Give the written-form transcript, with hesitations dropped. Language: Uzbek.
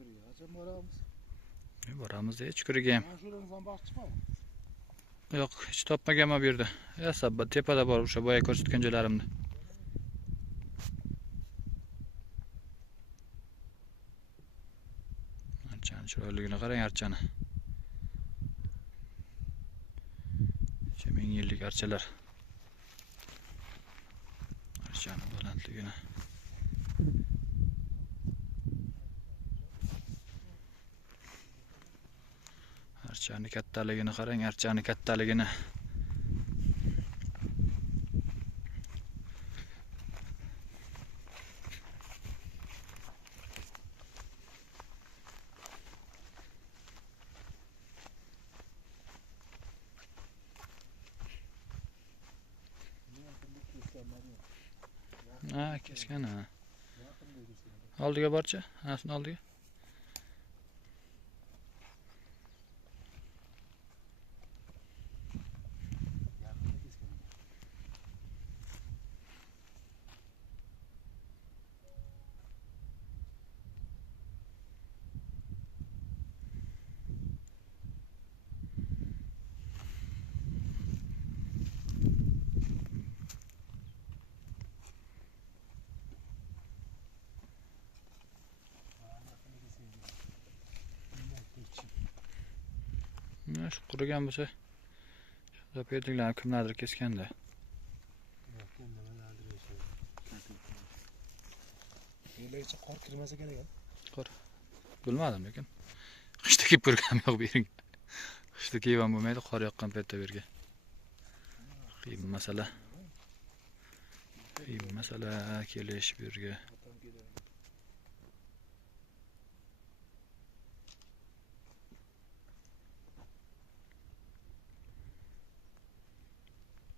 Chukuriga qachon boramiz? Boramiz-da, Chukuriga ham. Mana shularni ham boqchimi? Yo'q, hech topmaganman bu yerda. Sabba tepada bor o'sha boya ko'rsatgan joylarimda. Archani chiroyligini qarang, archani. Ming yillik archalar. Archani balandligini. Archani kattaligini qarang, archani kattaligini. Ha, kesgan ha. Oldiga borchi? Asini oldiga. Shu qurigan bo'lsa, shu pedinglarni kimlardir kesganda. Elaycha qor kirmasa kerak. Qor. Bilmadim lekin. Qishda kelib ko'rgam yo'q bu yerga. Qishda kiygan bo'lmaydi, qor yoqqan paytda bu yerga. Qiyin masala. Qiyin masala kelish bu yerga.